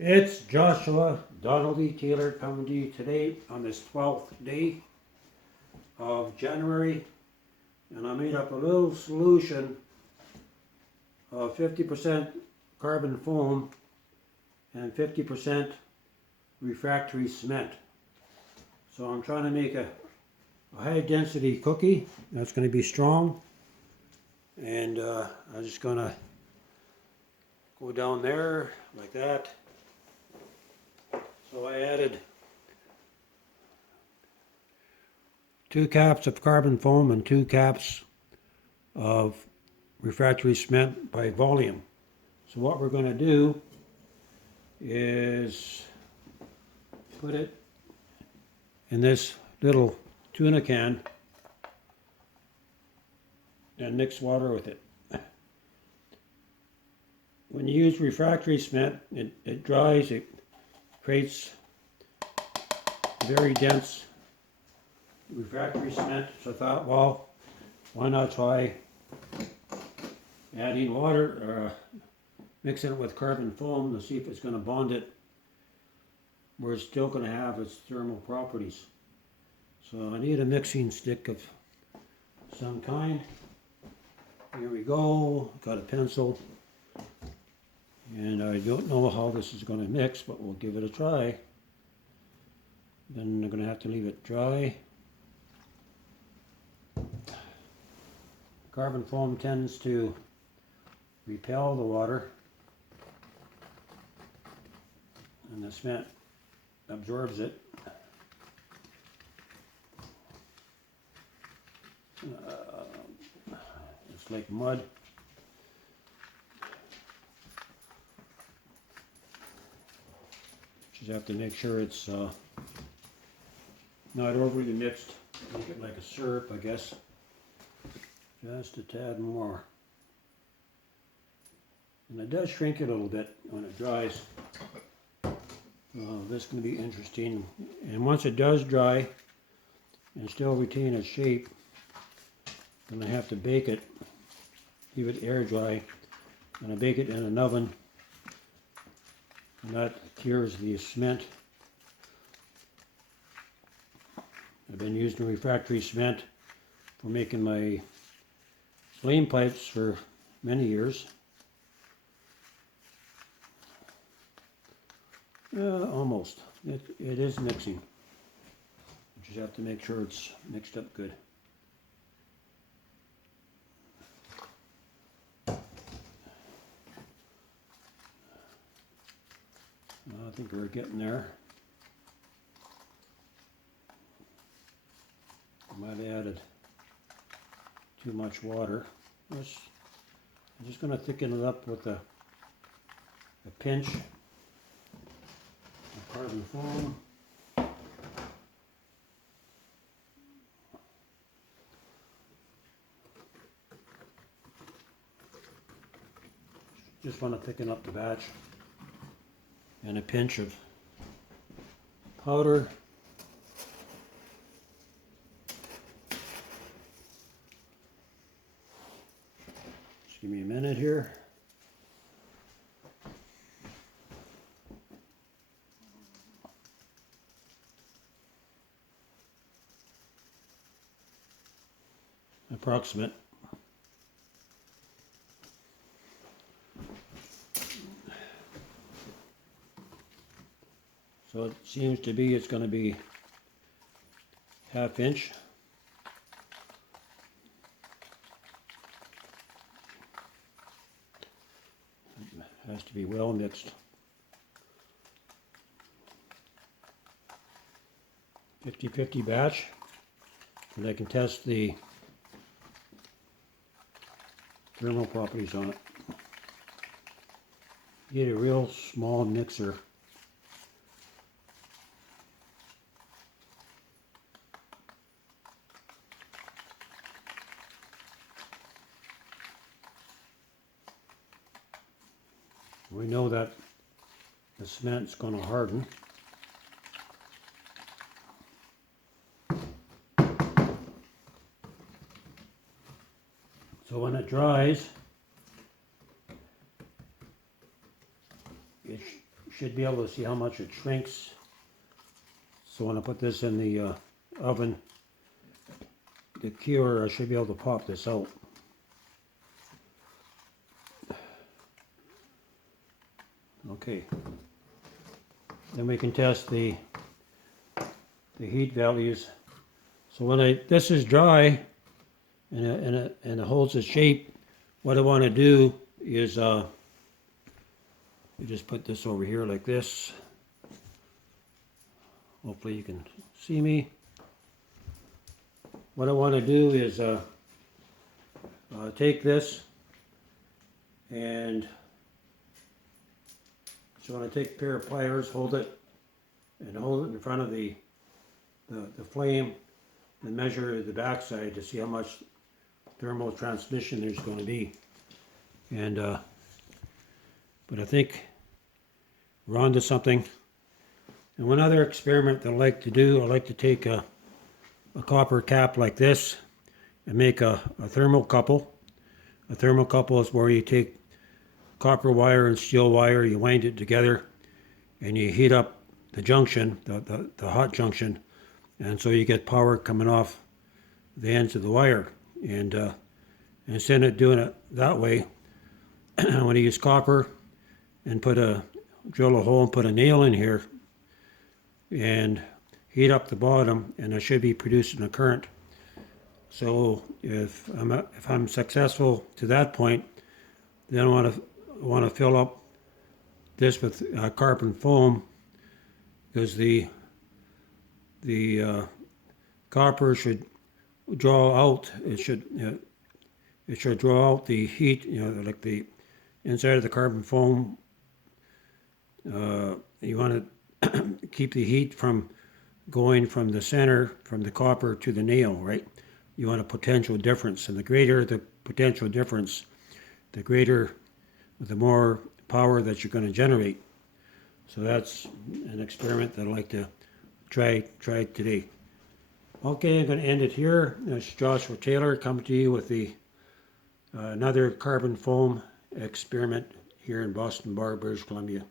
It's Joshua Donald E. Taylor coming to you today on this 12th day of January, and I made up a little solution of 50% carbon foam and 50% refractory cement. So I'm trying to make a high density cookie that's going to be strong, and I'm just going to go down there like that. So I added 2 caps of carbon foam and 2 caps of refractory cement by volume. So what we're going to do is put it in this little tuna can and mix water with it. When you use refractory cement, it dries, it creates very dense refractory cement. So I thought, well, why not try adding water or mixing it with carbon foam to see if it's going to bond it where it's still going to have its thermal properties. So I need a mixing stick of some kind. Here we go, got a pencil. And I don't know how this is going to mix, but we'll give it a try. Then I'm going to have to leave it dry. Carbon foam tends to repel the water, and the cement absorbs it. It's like mud. Just have to make sure it's not overly mixed. Make it like a syrup, I guess. Just a tad more. And it does shrink it a little bit when it dries. This is going to be interesting. And once it does dry and still retain its shape, I'm going to have to bake it, leave it air dry, and I bake it in an oven. And that cures the cement. I've been using refractory cement for making my flame pipes for many years. Almost. It is mixing. You just have to make sure it's mixed up good. I think we're getting there. I might have added too much water. I'm just going to thicken it up with a pinch of carbon foam. Just want to thicken up the batch. And a pinch of powder. Just give me a minute here. Approximate. So it seems to be it's going to be ½ inch. It has to be well mixed. 50-50 batch, and I can test the thermal properties on it. Get a real small mixer. We know that the cement's going to harden. So when it dries, it should be able to see how much it shrinks. So when I put this in the oven to cure, I should be able to pop this out. Okay. Then we can test the heat values. So when this is dry and it holds its shape, what I want to do is you just put this over here like this. Hopefully you can see me. What I want to do is take this and so I want to take a pair of pliers, hold it in front of the flame and measure the backside to see how much thermal transmission there's going to be. And but I think we're on to something. And one other experiment that I like to do, I like to take a copper cap like this and make a thermocouple. A thermocouple is where you take copper wire and steel wire, you wind it together and you heat up the junction, the hot junction, and so you get power coming off the ends of the wire. And instead of doing it that way, I want to use copper and drill a hole and put a nail in here and heat up the bottom, and I should be producing a current. So if I'm successful to that point, then I want to fill up this with carbon foam, because the copper should draw out. It should draw out the heat. Like the inside of the carbon foam. You want to keep the heat from going from the center, from the copper to the nail, right? You want a potential difference, and the greater the potential difference, the more power that you're going to generate. So that's an experiment that I'd like to try today. Okay, I'm going to end it here. This is Joshua Taylor coming to you with another carbon foam experiment here in Boston Bar, British Columbia.